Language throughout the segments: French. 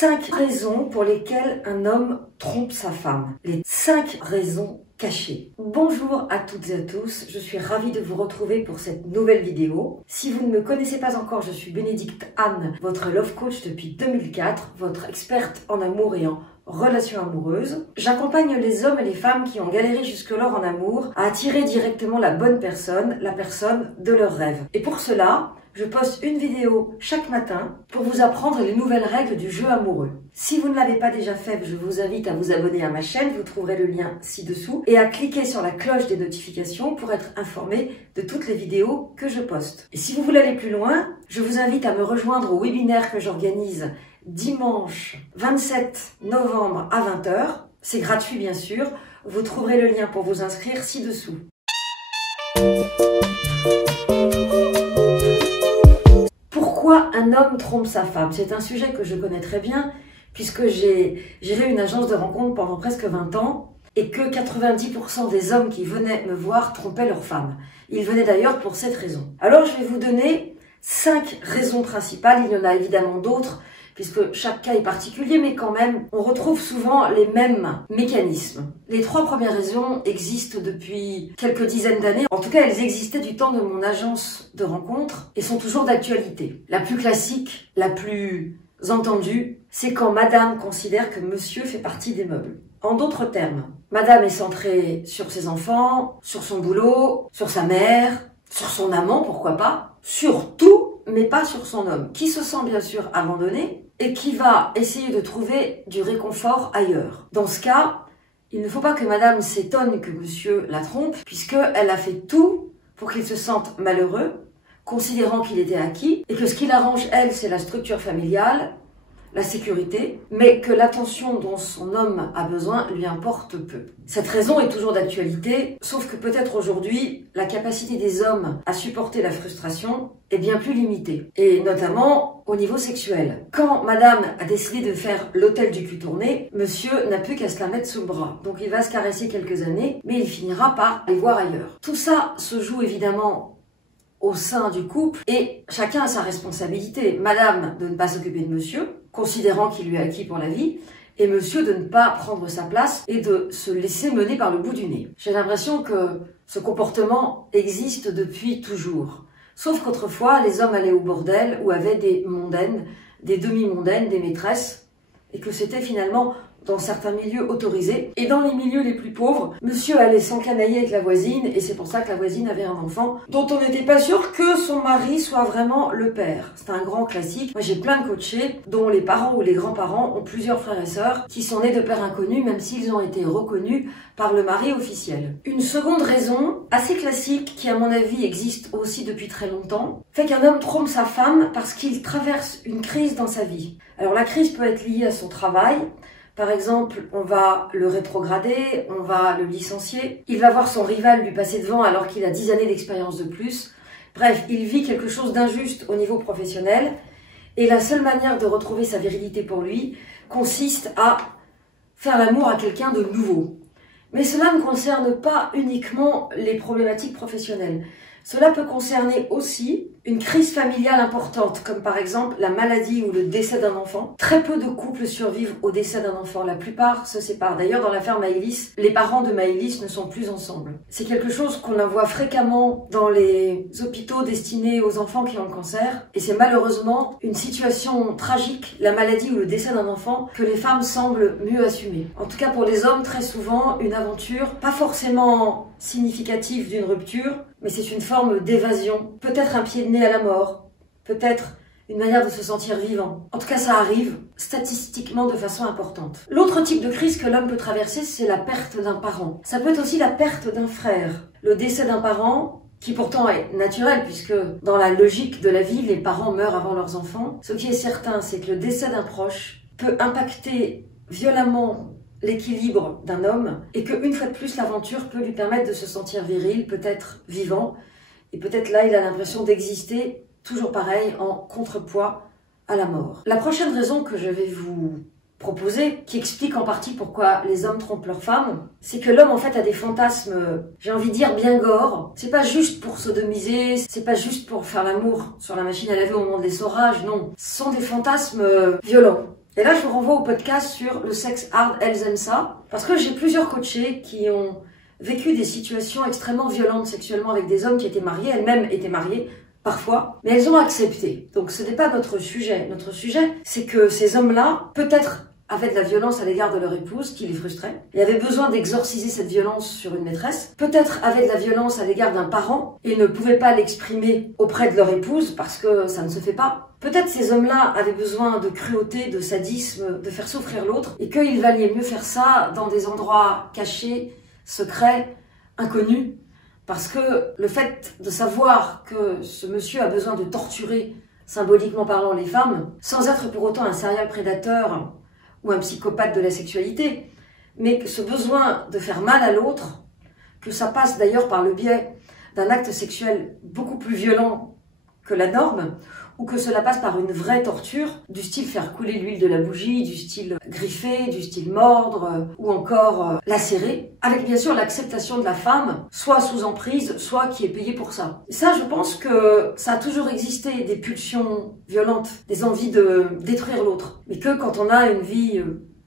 5 raisons pour lesquelles un homme trompe sa femme. Les 5 raisons cachées. Bonjour à toutes et à tous, je suis ravie de vous retrouver pour cette nouvelle vidéo. Si vous ne me connaissez pas encore, je suis Bénédicte Anne, votre love coach depuis 2004, votre experte en amour et en relations amoureuses. J'accompagne les hommes et les femmes qui ont galéré jusque-lors en amour à attirer directement la bonne personne, la personne de leurs rêves. Et pour cela, je poste une vidéo chaque matin pour vous apprendre les nouvelles règles du jeu amoureux. Si vous ne l'avez pas déjà fait, je vous invite à vous abonner à ma chaîne, vous trouverez le lien ci-dessous, et à cliquer sur la cloche des notifications pour être informé de toutes les vidéos que je poste. Et si vous voulez aller plus loin, je vous invite à me rejoindre au webinaire que j'organise dimanche 27 novembre à 20 h. C'est gratuit bien sûr, vous trouverez le lien pour vous inscrire ci-dessous. Pourquoi un homme trompe sa femme? C'est un sujet que je connais très bien puisque j'ai géré une agence de rencontre pendant presque 20 ans et que 90% des hommes qui venaient me voir trompaient leur femme. Ils venaient d'ailleurs pour cette raison. Alors je vais vous donner 5 raisons principales, il y en a évidemment d'autres puisque chaque cas est particulier, mais quand même, on retrouve souvent les mêmes mécanismes. Les 3 premières raisons existent depuis quelques dizaines d'années. En tout cas, elles existaient du temps de mon agence de rencontres et sont toujours d'actualité. La plus classique, la plus entendue, c'est quand madame considère que monsieur fait partie des meubles. En d'autres termes, madame est centrée sur ses enfants, sur son boulot, sur sa mère, sur son amant, pourquoi pas, sur tout, mais pas sur son homme, qui se sent bien sûr abandonné et qui va essayer de trouver du réconfort ailleurs. Dans ce cas, il ne faut pas que madame s'étonne que monsieur la trompe, puisqu'elle a fait tout pour qu'il se sente malheureux, considérant qu'il était acquis, et que ce qui l'arrange, elle, c'est la structure familiale, la sécurité, mais que l'attention dont son homme a besoin lui importe peu. Cette raison est toujours d'actualité, sauf que peut-être aujourd'hui, la capacité des hommes à supporter la frustration est bien plus limitée, et notamment au niveau sexuel. Quand madame a décidé de faire l'hôtel du cul tourné, monsieur n'a plus qu'à se la mettre sous le bras. Donc il va se caresser quelques années, mais il finira par aller voir ailleurs. Tout ça se joue évidemment au sein du couple, et chacun a sa responsabilité. Madame de ne pas s'occuper de monsieur, considérant qu'il lui est acquis pour la vie, et monsieur de ne pas prendre sa place et de se laisser mener par le bout du nez. J'ai l'impression que ce comportement existe depuis toujours. Sauf qu'autrefois, les hommes allaient au bordel ou avaient des mondaines, des demi-mondaines, des maîtresses, et que c'était finalement dans certains milieux autorisés. Et dans les milieux les plus pauvres, monsieur allait s'encanailler avec la voisine, et c'est pour ça que la voisine avait un enfant dont on n'était pas sûr que son mari soit vraiment le père. C'est un grand classique. Moi j'ai plein de coachés dont les parents ou les grands-parents ont plusieurs frères et sœurs qui sont nés de pères inconnus, même s'ils ont été reconnus par le mari officiel. Une seconde raison, assez classique, qui à mon avis existe aussi depuis très longtemps, fait qu'un homme trompe sa femme parce qu'il traverse une crise dans sa vie. Alors la crise peut être liée à son travail. Par exemple, on va le rétrograder, on va le licencier, il va voir son rival lui passer devant alors qu'il a 10 années d'expérience de plus. Bref, il vit quelque chose d'injuste au niveau professionnel et la seule manière de retrouver sa virilité pour lui consiste à faire l'amour à quelqu'un de nouveau. Mais cela ne concerne pas uniquement les problématiques professionnelles. Cela peut concerner aussi une crise familiale importante, comme par exemple la maladie ou le décès d'un enfant. Très peu de couples survivent au décès d'un enfant, la plupart se séparent. D'ailleurs, dans l'affaire Maëlys, les parents de Maëlys ne sont plus ensemble. C'est quelque chose qu'on voit fréquemment dans les hôpitaux destinés aux enfants qui ont le cancer, et c'est malheureusement une situation tragique, la maladie ou le décès d'un enfant, que les femmes semblent mieux assumer. En tout cas pour les hommes, très souvent, une aventure, pas forcément significative d'une rupture, mais c'est une forme d'évasion, peut-être un pied de nez à la mort, peut-être une manière de se sentir vivant. En tout cas, ça arrive statistiquement de façon importante. L'autre type de crise que l'homme peut traverser, c'est la perte d'un parent. Ça peut être aussi la perte d'un frère. Le décès d'un parent, qui pourtant est naturel, puisque dans la logique de la vie, les parents meurent avant leurs enfants. Ce qui est certain, c'est que le décès d'un proche peut impacter violemment l'équilibre d'un homme, et qu'une fois de plus, l'aventure peut lui permettre de se sentir viril, peut-être vivant, et peut-être là, il a l'impression d'exister, toujours pareil, en contrepoids à la mort. La prochaine raison que je vais vous proposer, qui explique en partie pourquoi les hommes trompent leurs femmes, c'est que l'homme en fait a des fantasmes, j'ai envie de dire, bien gore. C'est pas juste pour sodomiser, c'est pas juste pour faire l'amour sur la machine à laver au moment de l'essorage, non. Ce sont des fantasmes violents. Et là, je vous renvoie au podcast sur le sexe hard, elles aiment ça, parce que j'ai plusieurs coachés qui ont vécu des situations extrêmement violentes sexuellement avec des hommes qui étaient mariés, elles-mêmes étaient mariées, parfois, mais elles ont accepté. Donc ce n'est pas notre sujet. Notre sujet, c'est que ces hommes-là, peut-être avaient de la violence à l'égard de leur épouse, qui les frustrait, et avaient besoin d'exorciser cette violence sur une maîtresse, peut-être avaient de la violence à l'égard d'un parent, et ne pouvaient pas l'exprimer auprès de leur épouse, parce que ça ne se fait pas. Peut-être ces hommes-là avaient besoin de cruauté, de sadisme, de faire souffrir l'autre, et qu'il valait mieux faire ça dans des endroits cachés, secrets, inconnus, parce que le fait de savoir que ce monsieur a besoin de torturer, symboliquement parlant, les femmes, sans être pour autant un serial prédateur ou un psychopathe de la sexualité, mais que ce besoin de faire mal à l'autre, que ça passe d'ailleurs par le biais d'un acte sexuel beaucoup plus violent que la norme, ou que cela passe par une vraie torture, du style faire couler l'huile de la bougie, du style griffer, du style mordre, ou encore lacérer, avec bien sûr l'acceptation de la femme, soit sous emprise, soit qui est payée pour ça. Et ça, je pense que ça a toujours existé, des pulsions violentes, des envies de détruire l'autre, mais que quand on a une vie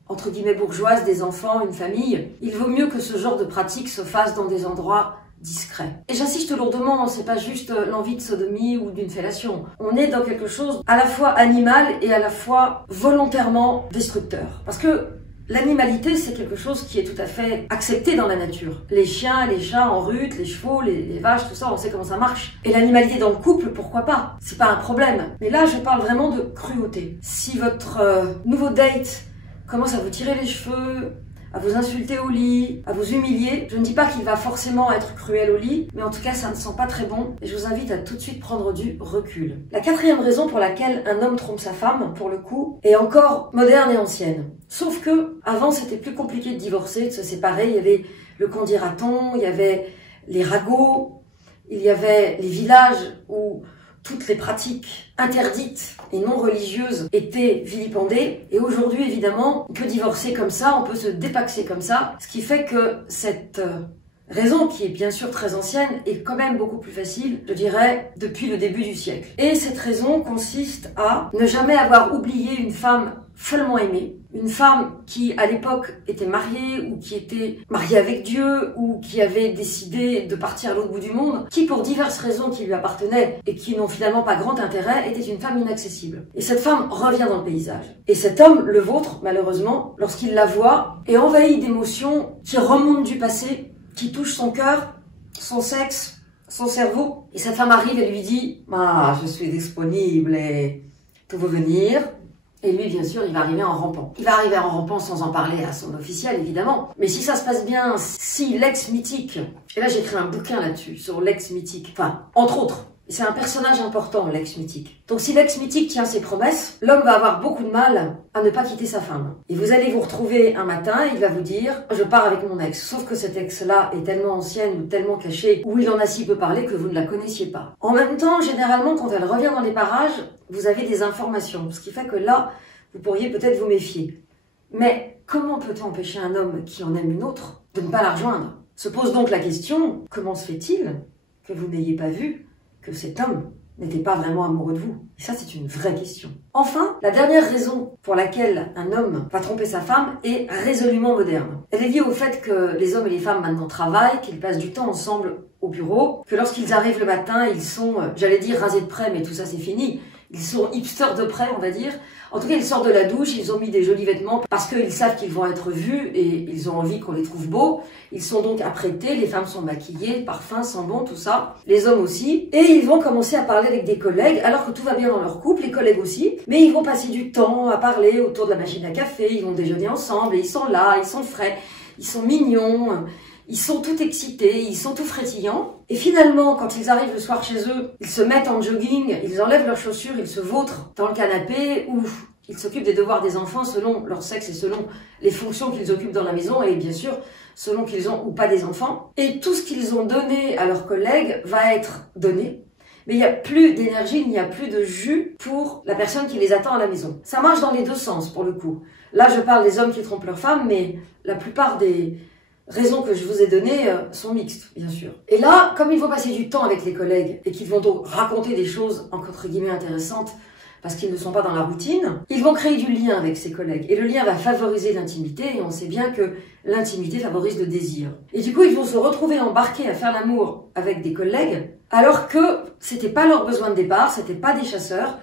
entre guillemets bourgeoise, des enfants, une famille, il vaut mieux que ce genre de pratique se fasse dans des endroits discret. Et j'insiste lourdement, c'est pas juste l'envie de sodomie ou d'une fellation. On est dans quelque chose à la fois animal et à la fois volontairement destructeur. Parce que l'animalité, c'est quelque chose qui est tout à fait accepté dans la nature. Les chiens, les chats en rut, les chevaux, les vaches, tout ça, on sait comment ça marche. Et l'animalité dans le couple, pourquoi pas? C'est pas un problème. Mais là, je parle vraiment de cruauté. Si votre nouveau date commence à vous tirer les cheveux, à vous insulter au lit, à vous humilier. Je ne dis pas qu'il va forcément être cruel au lit, mais en tout cas, ça ne sent pas très bon et je vous invite à tout de suite prendre du recul. La quatrième raison pour laquelle un homme trompe sa femme, pour le coup, est encore moderne et ancienne. Sauf que, avant, c'était plus compliqué de divorcer, de se séparer. Il y avait le qu'on dira-t-on, il y avait les ragots, il y avait les villages où toutes les pratiques interdites et non religieuses étaient vilipendées. Et aujourd'hui, évidemment, on peut divorcer comme ça, on peut se dépaxer comme ça. Ce qui fait que cette raison, qui est bien sûr très ancienne, est quand même beaucoup plus facile, je dirais, depuis le début du siècle. Et cette raison consiste à ne jamais avoir oublié une femme follement aimée, une femme qui à l'époque était mariée ou qui était mariée avec Dieu ou qui avait décidé de partir à l'autre bout du monde, qui pour diverses raisons qui lui appartenaient et qui n'ont finalement pas grand intérêt, était une femme inaccessible. Et cette femme revient dans le paysage. Et cet homme, le vôtre, malheureusement, lorsqu'il la voit, est envahi d'émotions qui remontent du passé, qui touchent son cœur, son sexe, son cerveau. Et cette femme arrive et lui dit « Ah, je suis disponible et tout va venir ». Et lui, bien sûr, il va arriver en rampant. Il va arriver en rampant sans en parler à son officiel, évidemment. Mais si ça se passe bien, si l'ex mythique, et là j'ai écrit un bouquin là-dessus, sur l'ex mythique, enfin, entre autres, c'est un personnage important, l'ex mythique. Donc si l'ex mythique tient ses promesses, l'homme va avoir beaucoup de mal à ne pas quitter sa femme. Et vous allez vous retrouver un matin, il va vous dire « Je pars avec mon ex ». Sauf que cette ex-là est tellement ancienne ou tellement cachée, ou il en a si peu parlé que vous ne la connaissiez pas. En même temps, généralement, quand elle revient dans les parages, vous avez des informations. Ce qui fait que là, vous pourriez peut-être vous méfier. Mais comment peut-on empêcher un homme qui en aime une autre de ne pas la rejoindre? Se pose donc la question, comment se fait-il que vous n'ayez pas vu que cet homme n'était pas vraiment amoureux de vous? Et ça, c'est une vraie question. Enfin, la dernière raison pour laquelle un homme va tromper sa femme est résolument moderne. Elle est liée au fait que les hommes et les femmes maintenant travaillent, qu'ils passent du temps ensemble au bureau, que lorsqu'ils arrivent le matin, ils sont, j'allais dire rasés de près, mais tout ça c'est fini. Ils sont hipsters de près, on va dire. En tout cas, ils sortent de la douche, ils ont mis des jolis vêtements parce qu'ils savent qu'ils vont être vus et ils ont envie qu'on les trouve beaux. Ils sont donc apprêtés, les femmes sont maquillées, parfums, sent bon, tout ça. Les hommes aussi. Et ils vont commencer à parler avec des collègues alors que tout va bien dans leur couple, les collègues aussi. Mais ils vont passer du temps à parler autour de la machine à café, ils vont déjeuner ensemble et ils sont là, ils sont frais, ils sont mignons. Ils sont tout excités, ils sont tout frétillants. Et finalement, quand ils arrivent le soir chez eux, ils se mettent en jogging, ils enlèvent leurs chaussures, ils se vautrent dans le canapé ou ils s'occupent des devoirs des enfants selon leur sexe et selon les fonctions qu'ils occupent dans la maison et bien sûr, selon qu'ils ont ou pas des enfants. Et tout ce qu'ils ont donné à leurs collègues va être donné. Mais il n'y a plus d'énergie, il n'y a plus de jus pour la personne qui les attend à la maison. Ça marche dans les deux sens pour le coup. Là, je parle des hommes qui trompent leurs femmes, mais la plupart des raisons que je vous ai données sont mixtes, bien sûr. Et là, comme ils vont passer du temps avec les collègues et qu'ils vont donc raconter des choses entre guillemets intéressantes, parce qu'ils ne sont pas dans la routine, ils vont créer du lien avec ses collègues. Et le lien va favoriser l'intimité, et on sait bien que l'intimité favorise le désir. Et du coup, ils vont se retrouver embarqués à faire l'amour avec des collègues, alors que c'était pas leur besoin de départ, c'était pas des chasseurs,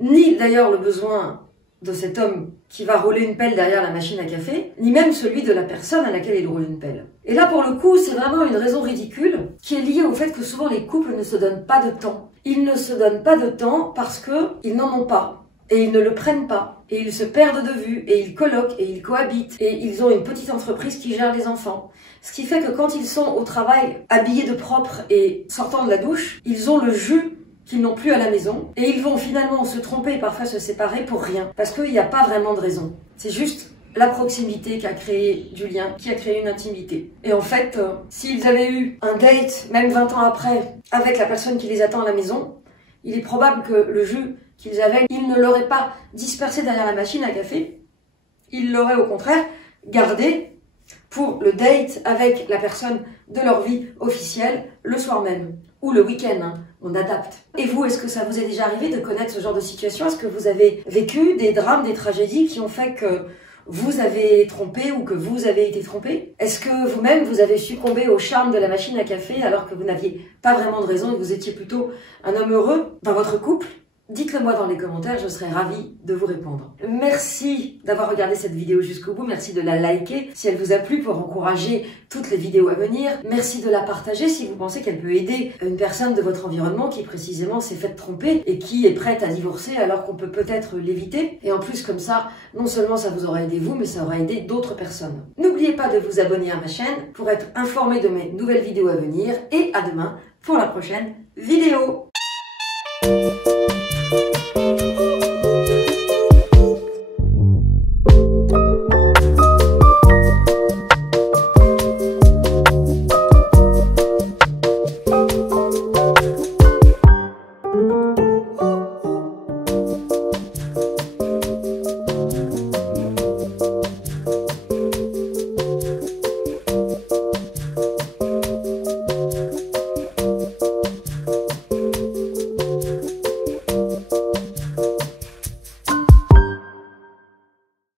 ni d'ailleurs le besoin de cet homme qui va rouler une pelle derrière la machine à café, ni même celui de la personne à laquelle il roule une pelle. Et là, pour le coup, c'est vraiment une raison ridicule qui est liée au fait que souvent les couples ne se donnent pas de temps. Ils ne se donnent pas de temps parce qu'ils n'en ont pas, et ils ne le prennent pas, et ils se perdent de vue, et ils coloquent, et ils cohabitent, et ils ont une petite entreprise qui gère les enfants. Ce qui fait que quand ils sont au travail, habillés de propre et sortant de la douche, ils ont le jus qu'ils n'ont plus à la maison, et ils vont finalement se tromper et parfois se séparer pour rien, parce qu'il n'y a pas vraiment de raison. C'est juste la proximité qui a créé du lien, qui a créé une intimité. Et en fait, s'ils avaient eu un date, même 20 ans après, avec la personne qui les attend à la maison, il est probable que le jus qu'ils avaient, ils ne l'auraient pas dispersé derrière la machine à café, ils l'auraient au contraire gardé pour le date avec la personne de leur vie officielle le soir même, ou le week-end, hein, on adapte. Et vous, est-ce que ça vous est déjà arrivé de connaître ce genre de situation? Est-ce que vous avez vécu des drames, des tragédies qui ont fait que vous avez trompé ou que vous avez été trompé? Est-ce que vous-même, vous avez succombé au charme de la machine à café alors que vous n'aviez pas vraiment de raison et que vous étiez plutôt un homme heureux dans votre couple? Dites-le moi dans les commentaires, je serai ravie de vous répondre. Merci d'avoir regardé cette vidéo jusqu'au bout, merci de la liker si elle vous a plu pour encourager toutes les vidéos à venir. Merci de la partager si vous pensez qu'elle peut aider une personne de votre environnement qui précisément s'est fait tromper et qui est prête à divorcer alors qu'on peut peut-être l'éviter. Et en plus comme ça, non seulement ça vous aura aidé vous, mais ça aura aidé d'autres personnes. N'oubliez pas de vous abonner à ma chaîne pour être informé de mes nouvelles vidéos à venir et à demain pour la prochaine vidéo.